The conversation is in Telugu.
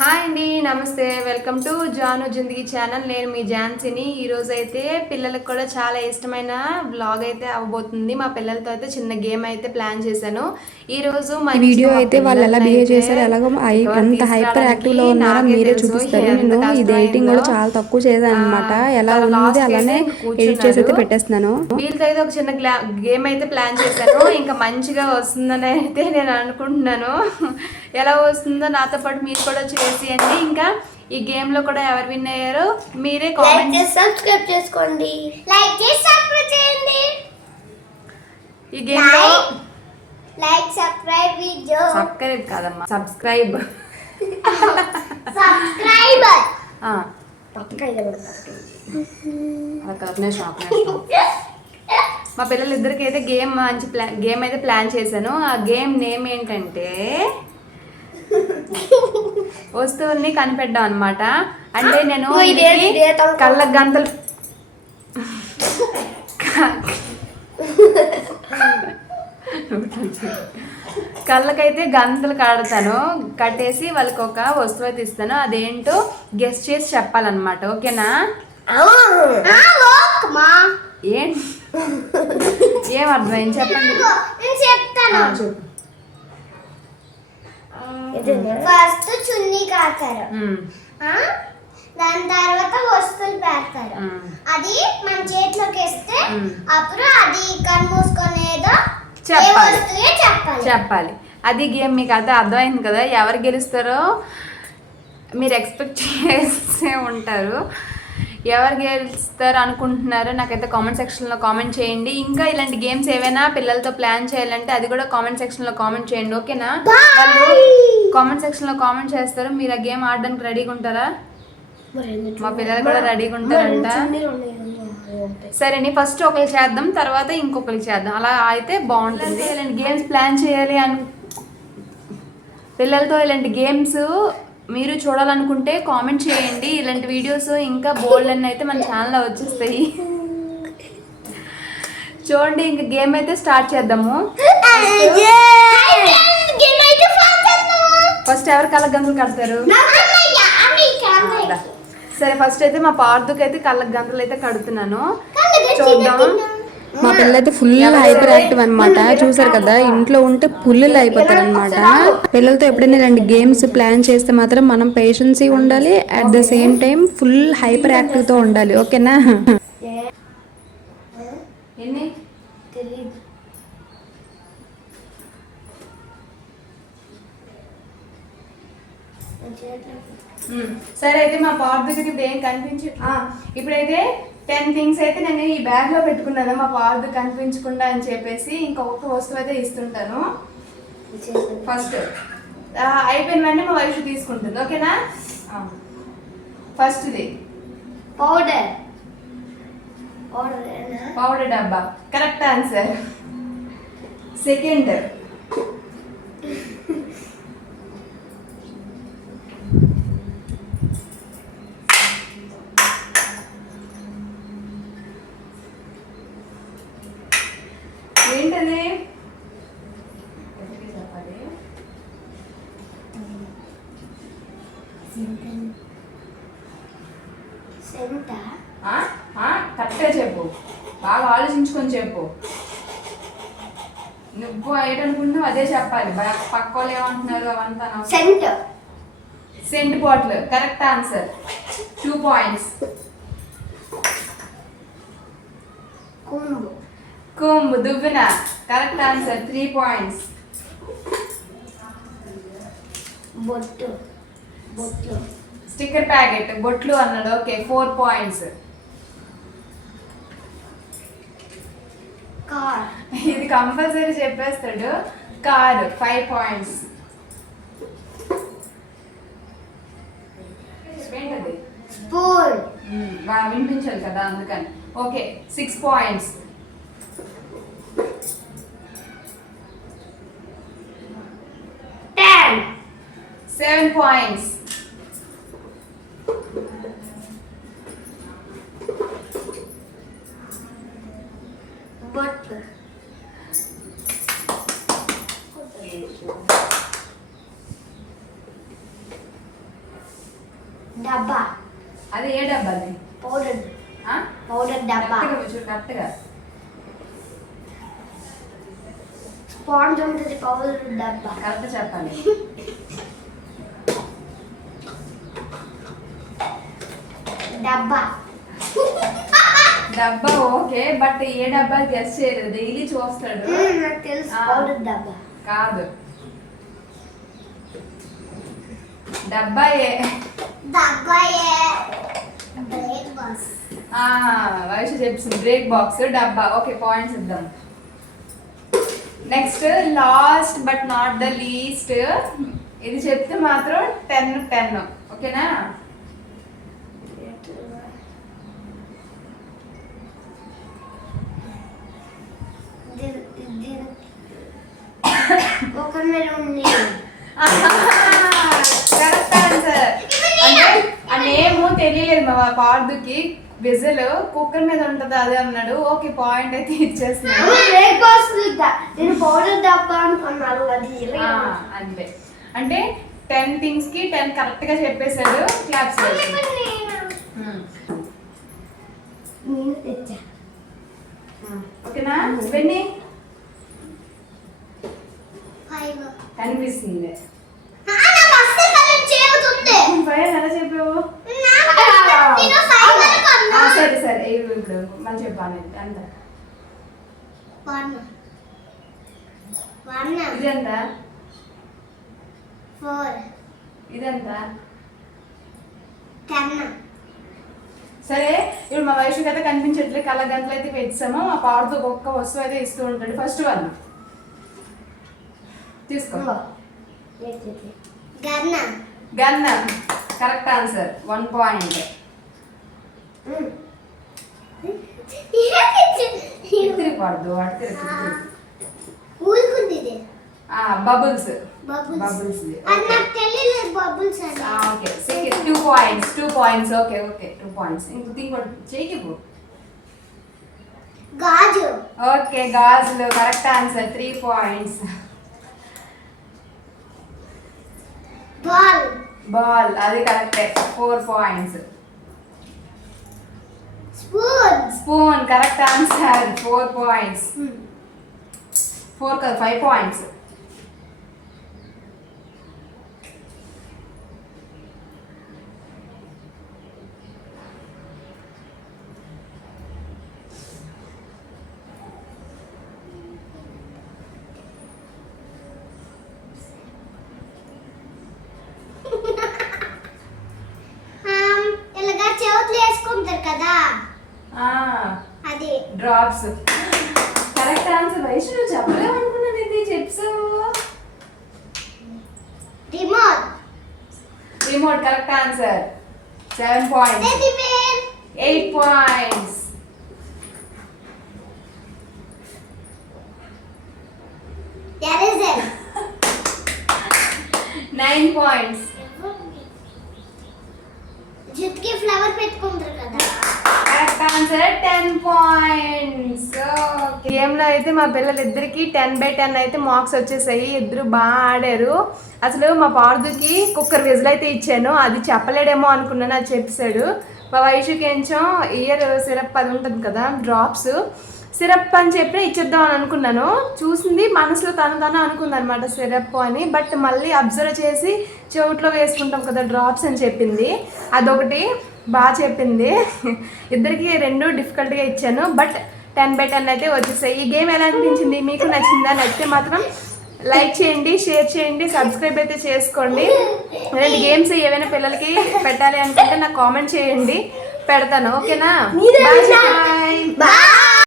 హాయ్ అండి, నమస్తే. Welcome to Janu Zindagi channel. నేను మీ ఝాన్సీని. ఈరోజు అయితే పిల్లలకు కూడా చాలా ఇష్టమైన వ్లాగ్ అయితే అవ్వబోతుంది. మా పిల్లలతో అయితే చిన్న గేమ్ అయితే ప్లాన్ చేశాను. ఈరోజు వీడియో అయితే వాళ్ళు ఎలా బిహేవ్ చేశారు, ఎలాగో ఎంత హైపర్ యాక్టివ్ లో ఉన్నారో మీరే చూపిస్తారు. నేను ఇది ఎడిటింగ్ కూడా చాలా తక్కువ చేశాను అనమాట. ఎలా ఉంది అలానే ఎడిట్ చేసి అయితే పెట్టేస్తున్నాను. వీళ్ళతో అయితే ఒక చిన్న గేమ్ అయితే ప్లాన్ చేశాను. ఇంకా మంచిగా వస్తుందని అయితే నేను అనుకుంటున్నాను. ఎలా వస్తుందో నాతో పాటు మీరు కూడా చేసేయండి. ఇంకా ఈ గేమ్ లో కూడా ఎవరు విన్ అయ్యారో మీరే కామెంట్ చేసి సబ్స్క్రైబ్ చేసుకోండి. లైక్ చేసి సబ్స్క్రైబ్ చేయండి. ఈ గేమ్ లో లైక్ సబ్స్క్రైబ్ వీడియో సబ్స్క్రైబ్ కాదమ్మా, సబ్స్క్రైబ్ సబ్స్క్రైబర్ మా పిల్లలు ఇద్దరికి అయితే గేమ్ అయితే ప్లాన్ చేశాను. ఆ గేమ్ నేమ్ ఏంటంటే వస్తువుల్ని కనిపెట్టాం అనమాట. అంటే నేను కళ్ళ గంతలు కళ్ళకైతే గంతలు కడతాను, కట్టేసి వాళ్ళకి ఒక వస్తువు అయితే ఇస్తాను. అదేంటో గెస్ట్ చేసి చెప్పాలన్నమాట. ఓకేనా? ఏం అర్థమైంది చెప్పండి. చెప్పు. ఫస్ట్ చున్నీ కాతారు, దాని తర్వాత వస్తువులు పెడతారు. అది మన చేతిలోకి ఇస్తే అప్పుడు అది కన్ను మూసుకొని ఏదో చెప్పాలి. అది గేమ్. మీకు అయితే అర్థమైంది కదా? ఎవరు గెలుస్తారో మీరు ఎక్స్పెక్ట్ చేసే ఉంటారు. ఎవరు గెలుస్తారు అనుకుంటున్నారో నాకైతే కామెంట్ సెక్షన్లో కామెంట్ చేయండి. ఇంకా ఇలాంటి గేమ్స్ ఏవైనా పిల్లలతో ప్లాన్ చేయాలంటే అది కూడా కామెంట్ సెక్షన్లో కామెంట్ చేయండి. ఓకేనా? వాళ్ళు కామెంట్ సెక్షన్లో కామెంట్ చేస్తారు. మీరు ఆ గేమ్ ఆడడానికి రెడీగా ఉంటారా? మా పిల్లలు కూడా రెడీగా ఉంటారంట. సరేని ఫస్ట్ ఒకరికి చేద్దాం, తర్వాత ఇంకొకరికి చేద్దాం. అలా అయితే బాగుంటుంది. ఇలాంటి గేమ్స్ ప్లాన్ చేయాలి పిల్లలతో ఇలాంటి గేమ్స్ మీరు చూడాలనుకుంటే కామెంట్ చేయండి. ఇలాంటి వీడియోస్ ఇంకా బోల్డ్ అన్నీ అయితే మన ఛానల్లో వచ్చేస్తాయి. చూడండి, ఇంక గేమ్ అయితే స్టార్ట్ చేద్దాము. ఫస్ట్ ఎవరు కళ్ళ గంతులు కడతారు? సరే, ఫస్ట్ అయితే మా పార్దుకి అయితే కళ్ళ గంతులు అయితే కడుతున్నాను. చూద్దాం. మా పిల్లలు అయితే ఫుల్ హైపర్ యాక్టివ్ అనమాట. చూసారు కదా, ఇంట్లో ఉంటే పుల్లులు అయిపోతారు అనమాట. పిల్లలతో ఎప్పుడైనా ఇలాంటి గేమ్స్ ప్లాన్ చేస్తే మాత్రం మనం పేషెన్సీ ఉండాలి, at the same time full hyper active తో ఉండాలి. ఓకేనా? సరే, అయితే మా పార్దుకి ఏం కనిపించి ఇప్పుడైతే 10 థింగ్స్ అయితే నేను ఈ బ్యాగ్ లో పెట్టుకున్నాను. మా పార్దు కనిపించకుండా అని చెప్పేసి ఇంకొక వస్తువు అయితే ఇస్తుంటాను. ఫస్ట్ అయిపోయిన వెంటనే మా వైఫ్ తీసుకుంటుంది. ఓకేనా? ఫస్ట్ది పౌడర్ డబ్బా, కరెక్ట్ ఆన్సర్. సెకండ్ ఏంటది? కరెక్ట్గా చెప్పు, బాగా ఆలోచించుకొని చెప్పు. నువ్వు ఏంటనుకుంటున్నావు అదే చెప్పాలి. పక్క వాళ్ళు ఏమంటున్నారు అవంతా. Scent bottle, correct answer. 2 points. కుంభ్, దువ్వెన, correct answer. 3 points. Sticker packet, బొట్లు అన్నాడు. Okay, 4 points. ఇది కంపల్సరీ చెప్పేస్తాడు. Car, 5 points. ఏంటది? బాగా వినిపించాలి కదా, అందుకని. Okay, 6 points. 7 పాయింట్స్. డబ్బా అది ఏ డబ్బా అది పౌడర్ డబ్బా కరెక్ట్గా స్పాంజ్ ఉంటుంది పౌడర్ డబ్బా కరెక్ట్ చెప్పాలి. డబ్బా డబ్బా ఓకే, బట్ ఏ డబ్బా గెస్ చేయలేదు. డైలీ చూస్తాడు. నాకు తెలుసు పౌడర్ డబ్బా కాదు, డబ్బా ఏ బ్రేక్ బాక్స్ వయసు చెప్పింది. బ్రేక్ బాక్స్ డబ్బా. ఓకే, పాయింట్స్ ఇద్దాం. Next last but not the least, ఇది చెప్తే మాత్రం 10 ఓకేనా? ఒక ఉంది కరెక్ట్ ఆన్సర్. అంటే ఆ నేమ్ తెలియలేదు మా పార్దుకి. విజిల్ కుక్కర్ మీద ఉంటది అదే అన్నాడు. ఓకే, పాయింట్ అయితే ఇచ్చేస్తున్నాడు. బ్రేక్ బాక్స్ నేను పౌడర్ డబ్బా అనుకున్నాను. అది అంతే. అంటే 10 థింగ్స్ కి 10 కరెక్ట్ గా చెప్పేశాడు. క్లాప్స్. నేను తెచ్చా. ఓకేనా? వెన్నీ 5 కనిపిస్తుంది. ఫైవ్ ఎలా చెప్పావు? సరే సరే, ఇప్పుడు మళ్ళీ చెప్పాను. ఎంత ఇదెంత? 4 ఇదెంత? 10 సరే, ఇప్పుడు మా వయసుకి అయితే కనిపించట్లేదు. కళ్ళ గంటలు అయితే పెట్టాము. మా పాడుతూ ఒక్క వస్తువు అయితే ఇస్తూ ఉంటాడు. ఫస్ట్ వన్ తీసుకో. గన్. Correct answer. 1 పాయింట్. తిరిగి పడదు. Bubbles. Okay, 2 points. 2 points. Okay 2 points. ఇంకో ఇంకోటి చెయ్యి. గాజు. ఓకే, గాజులు. Correct answer. 3 పాయింట్స్. బాల్. అది కరెక్టే. 4 points. Spoon. Correct answer. 4 points. 4 కాదు, 5 పాయింట్స్. ఇలాగా చెవులు వేసుకుంటారు కదా, అది డ్రాప్స్. Correct answer. వయసు నువ్వు చెప్పలేవు అనుకున్నాను. ఇది చెప్పావు. Remote. Correct answer. 7 points. 8 points. Eraser. 9 points. జుట్టుకి ఫ్లవర్ పెట్టుకుంటారు కదా. Correct answer. 10 పాయింట్స్. గేమ్ లో అయితే మా పిల్లలిద్దరికి 10/10 అయితే మార్క్స్ వచ్చేసాయి. ఇద్దరు బాగా ఆడారు. అసలు మా పార్దుకి కుక్కర్ విజిల్ అయితే ఇచ్చాను. అది చెప్పలేడేమో అనుకున్నాను, అది చెప్పాడు. మా వయసుకి కొంచెం ఇయర్ సిరప్ అది ఉంటుంది కదా, డ్రాప్స్ సిరప్ అని చెప్పి ఇచ్చేద్దాం అని అనుకున్నాను. చూసింది మనసులో తను అనుకుంది అనమాట సిరప్ అని. బట్ మళ్ళీ అబ్జర్వ్ చేసి చెవుట్లో వేసుకుంటాం కదా డ్రాప్స్ అని చెప్పింది. అదొకటి బాగా చెప్పింది. ఇద్దరికి 2 డిఫికల్ట్గా ఇచ్చాను. బట్ 10/10 అయితే వచ్చేసాయి. ఈ గేమ్ ఎలా అనిపించింది? మీకు నచ్చిందా? నచ్చితే మాత్రం లైక్ చేయండి, షేర్ చేయండి, సబ్స్క్రైబ్ అయితే చేసుకోండి. ఇలాంటి గేమ్స్ ఏవైనా పిల్లలకి పెట్టాలి అనుకుంటే నాకు కామెంట్ చేయండి, పెడతాను. ఓకేనా? బాయ్.